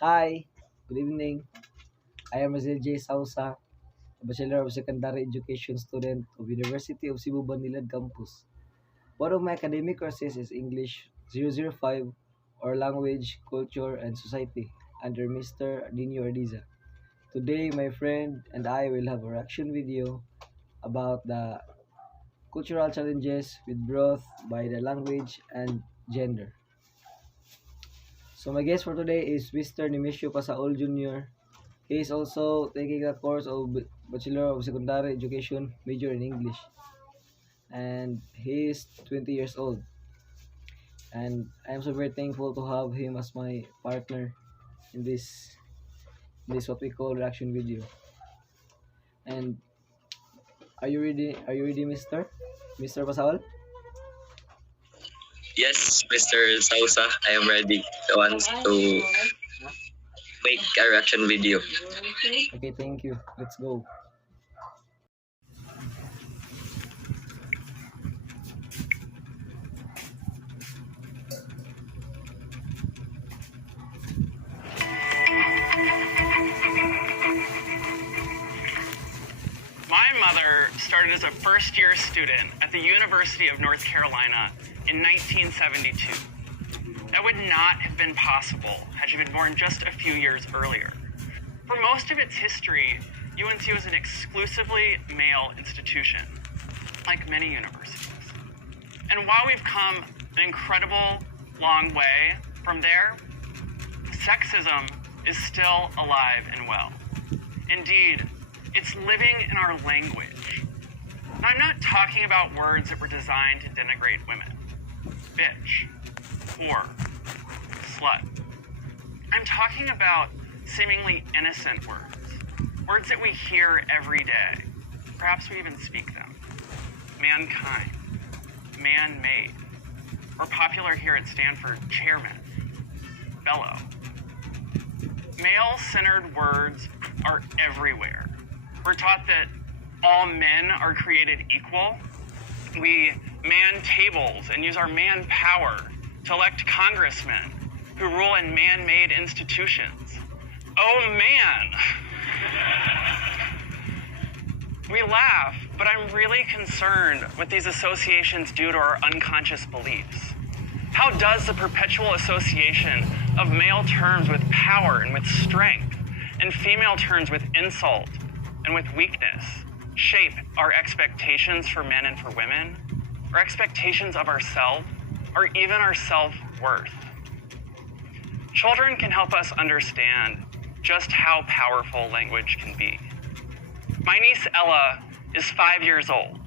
Hi, good evening. I am Rizal J. Sausa, a Bachelor of Secondary Education student of University of Cebu Banilad Campus. One of my academic courses is English 005 or Language, Culture, and Society under Mr. Dino Ardiza. Today, my friend and I will have a reaction video about the cultural challenges with growth by the language and gender. So my guest for today is Mr. Nemesio Pasaol Jr. He is also taking a course of Bachelor of Secondary Education, major in English, and he is 20 years old. And I am so very thankful to have him as my partner in this what we call reaction video. And are you ready? Are you ready, Mr. Pasaol? Yes, Mr. Sausa, I am ready. I want to make a reaction video. Okay, thank you. Let's go. My mother started as a first-year student at the University of North Carolina in 1972. That would not have been possible had she been born just a few years earlier. For most of its history, UNC was an exclusively male institution, like many universities. And while we've come an incredible long way from there, sexism is still alive and well. Indeed, it's living in our language. And I'm not talking about words that were designed to denigrate women. Bitch, whore, slut. I'm talking about seemingly innocent words. Words that we hear every day. Perhaps we even speak them. Mankind, man-made, or popular here at Stanford, chairman, bellow. Male-centered words are everywhere. We're taught that all men are created equal. We man tables and use our manpower to elect congressmen who rule in man-made institutions. Oh man! We laugh, but I'm really concerned what these associations do to our unconscious beliefs. How does the perpetual association of male terms with power and with strength and female terms with insult and with weakness shape our expectations for men and for women, our expectations of ourselves, or even our self-worth? Children can help us understand just how powerful language can be. My niece Ella is 5 years old.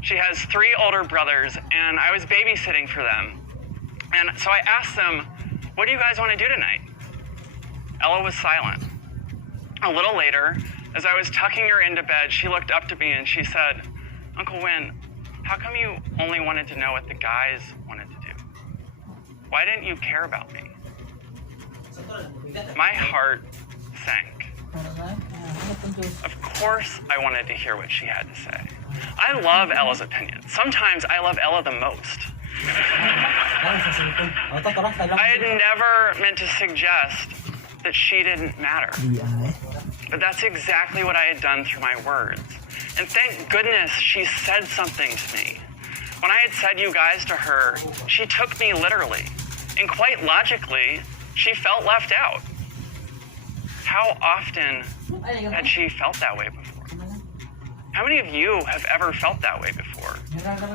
She has 3 older brothers, and I was babysitting for them. And so I asked them, what do you guys want to do tonight? Ella was silent. A little later, as I was tucking her into bed, she looked up to me and she said, Uncle Win, how come you only wanted to know what the guys wanted to do? Why didn't you care about me? My heart sank. Of course I wanted to hear what she had to say. I love Ella's opinion. Sometimes I love Ella the most. I had never meant to suggest that she didn't matter. But that's exactly what I had done through my words. And thank goodness she said something to me. When I had said you guys to her, she took me literally. And quite logically, she felt left out. How often had she felt that way before? How many of you have ever felt that way before?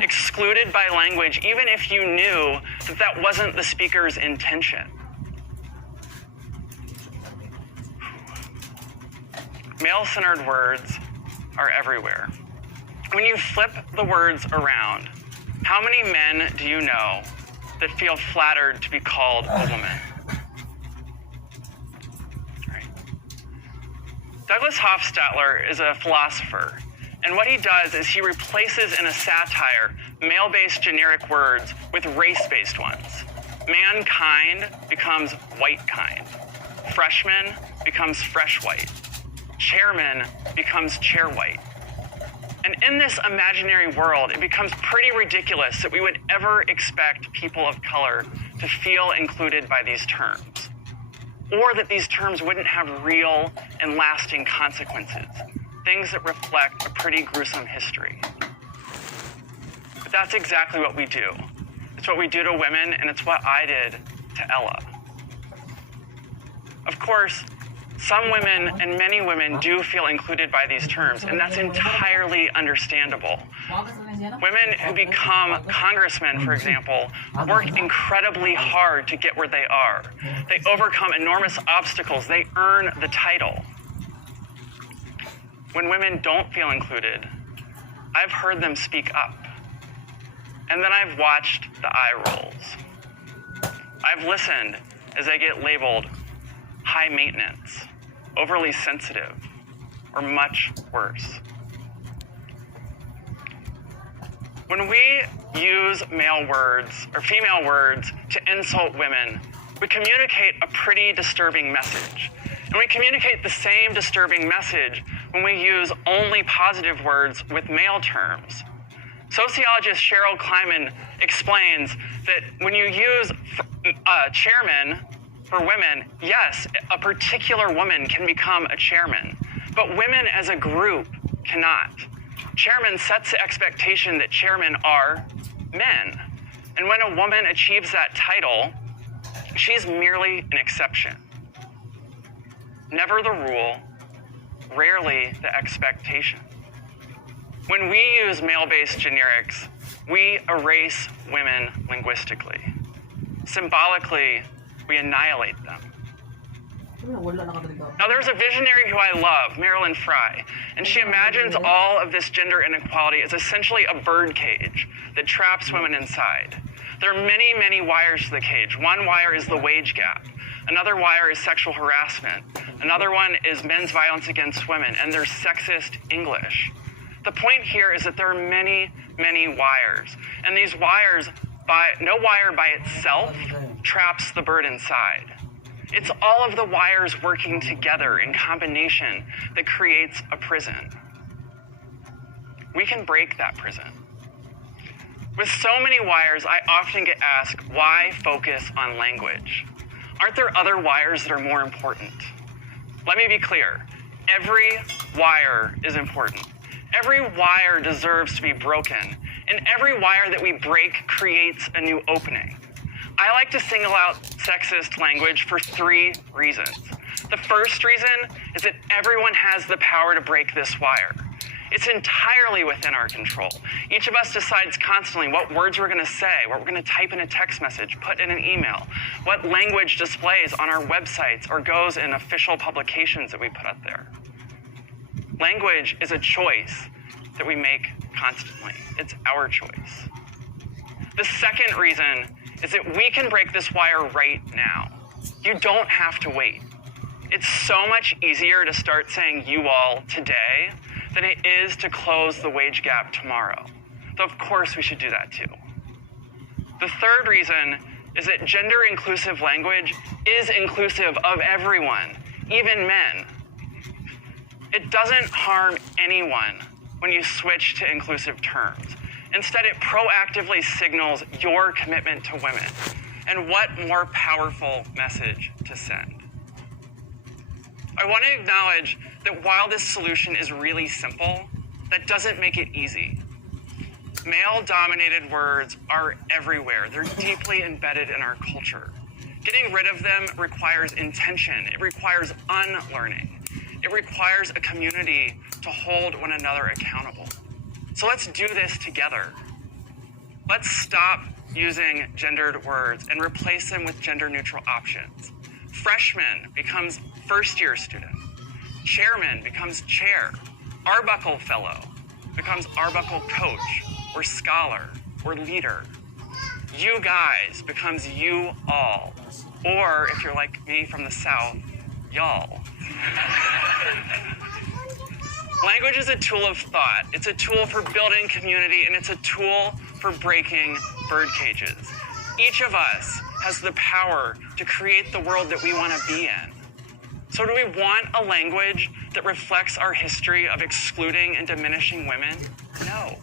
Excluded by language, even if you knew that that wasn't the speaker's intention. Male-centered words are everywhere. When you flip the words around, how many men do you know that feel flattered to be called a woman? Right. Douglas Hofstadter is a philosopher, and what he does is he replaces in a satire male-based generic words with race-based ones. Mankind becomes white kind. Freshman becomes fresh white. Chairman becomes chair white. And in this imaginary world, it becomes pretty ridiculous that we would ever expect people of color to feel included by these terms. or that these terms wouldn't have real and lasting consequences, things that reflect a pretty gruesome history. But that's exactly what we do. It's what we do to women, and it's what I did to Ella. Of course, some women and many women do feel included by these terms, and that's entirely understandable. Women who become congressmen, for example, work incredibly hard to get where they are. They overcome enormous obstacles. They earn the title. When women don't feel included, I've heard them speak up. And then I've watched the eye rolls. I've listened as they get labeled high maintenance, overly sensitive, or much worse. When we use male words or female words to insult women, we communicate a pretty disturbing message. And we communicate the same disturbing message when we use only positive words with male terms. Sociologist Cheryl Kleiman explains that when you use chairman for women, yes, a particular woman can become a chairman, but women as a group cannot. Chairman sets the expectation that chairmen are men. And when a woman achieves that title, she's merely an exception. Never the rule, rarely the expectation. When we use male-based generics, we erase women linguistically. Symbolically, we annihilate them. Now, there's a visionary who I love, Marilyn Frye, and she imagines all of this gender inequality as essentially a bird cage that traps women inside. There are many, many wires to the cage. One wire is the wage gap. Another wire is sexual harassment. Another one is men's violence against women, and there's sexist English. The point here is that there are many, many wires, and these wires, no wire by itself traps the bird inside. It's all of the wires working together in combination that creates a prison. We can break that prison. With so many wires, I often get asked, why focus on language? Aren't there other wires that are more important? Let me be clear. Every wire is important. Every wire deserves to be broken, and every wire that we break creates a new opening. I like to single out sexist language for 3 reasons. The first reason is that everyone has the power to break this wire. It's entirely within our control. Each of us decides constantly what words we're going to say, what we're going to type in a text message, put in an email, what language displays on our websites or goes in official publications that we put up there. Language is a choice that we make constantly. It's our choice. The second reason is that we can break this wire right now. You don't have to wait. It's so much easier to start saying you all today than it is to close the wage gap tomorrow. Though of course we should do that too. The third reason is that gender inclusive language is inclusive of everyone, even men. It doesn't harm anyone when you switch to inclusive terms. Instead, it proactively signals your commitment to women. And what more powerful message to send? I want to acknowledge that while this solution is really simple, that doesn't make it easy. Male-dominated words are everywhere. They're deeply embedded in our culture. Getting rid of them requires intention. It requires unlearning. It requires a community to hold one another accountable. So let's do this together. Let's stop using gendered words and replace them with gender-neutral options. Freshman becomes first-year student. Chairman becomes chair. Arbuckle fellow becomes Arbuckle coach or scholar or leader. You guys becomes you all. Or if you're like me from the South, y'all. Language is a tool of thought. It's a tool for building community, and it's a tool for breaking bird cages. Each of us has the power to create the world that we want to be in. So do we want a language that reflects our history of excluding and diminishing women? No.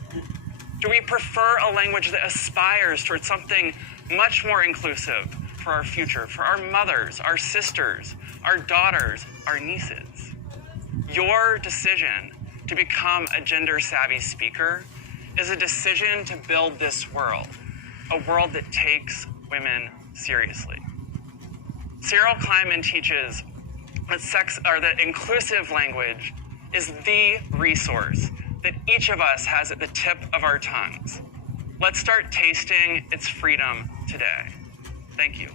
Do we prefer a language that aspires towards something much more inclusive for our future, for our mothers, our sisters, our daughters, our nieces. Your decision to become a gender-savvy speaker is a decision to build this world, a world that takes women seriously. Cyril Kleiman teaches that inclusive language is the resource that each of us has at the tip of our tongues. Let's start tasting its freedom today. Thank you.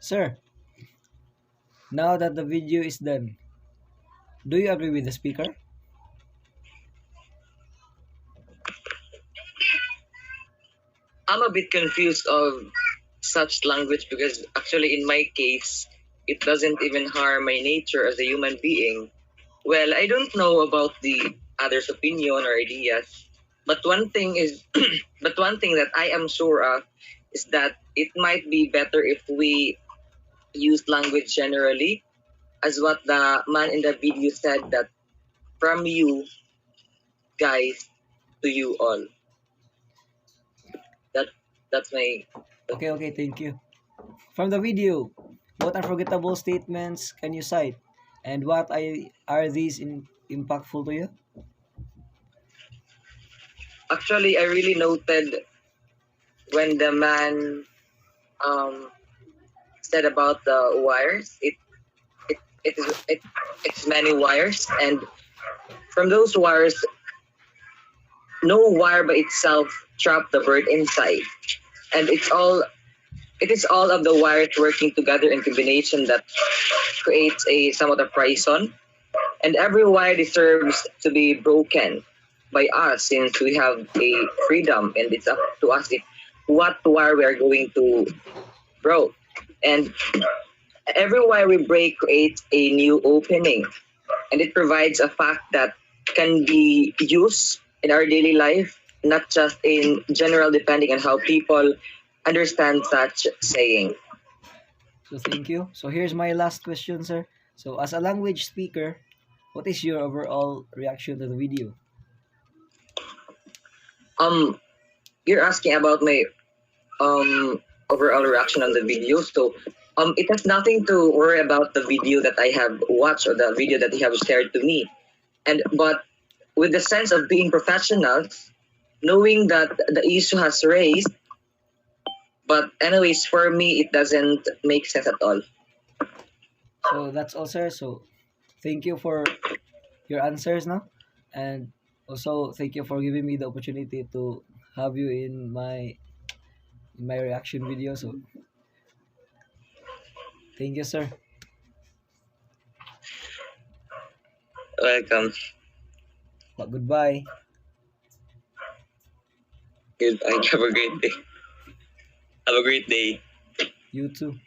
Sir, now that the video is done, do you agree with the speaker? I'm a bit confused of such language because actually in my case, it doesn't even harm my nature as a human being. Well, I don't know about the others' opinion or ideas, but one thing is, but one thing that I am sure of is that it might be better if we use language generally, as what the man in the video said, that from you guys to you all. That that's my Okay, thank you. From the video, what unforgettable statements can you cite? And what are these impactful to you? actually I really noted when the man um said about the wires. It's many wires, and from those wires, no wire by itself trap the bird inside, and it is all of the wires working together in combination that creates a somewhat of prison, and every wire deserves to be broken by us since we have a freedom, and it's up to us if what wire we are going to broke, and every wire we break creates a new opening, and it provides a fact that can be used in our daily life, not just in general, depending on how people understand such saying. So thank you. So here's my last question, sir. So as a language speaker, what is your overall reaction to the video? Um, you're asking about my overall reaction on the video. So it has nothing to worry about the video that I have watched or the video that you have shared to me. And but with the sense of being professionals, knowing that the issue has raised, but anyways, for me it doesn't make sense at all. So that's all, sir. So thank you for your answers now, and also thank you for giving me the opportunity to have you in my reaction video. So thank you, sir. Welcome. But goodbye. Goodbye. Have a great day. Have a great day. You too.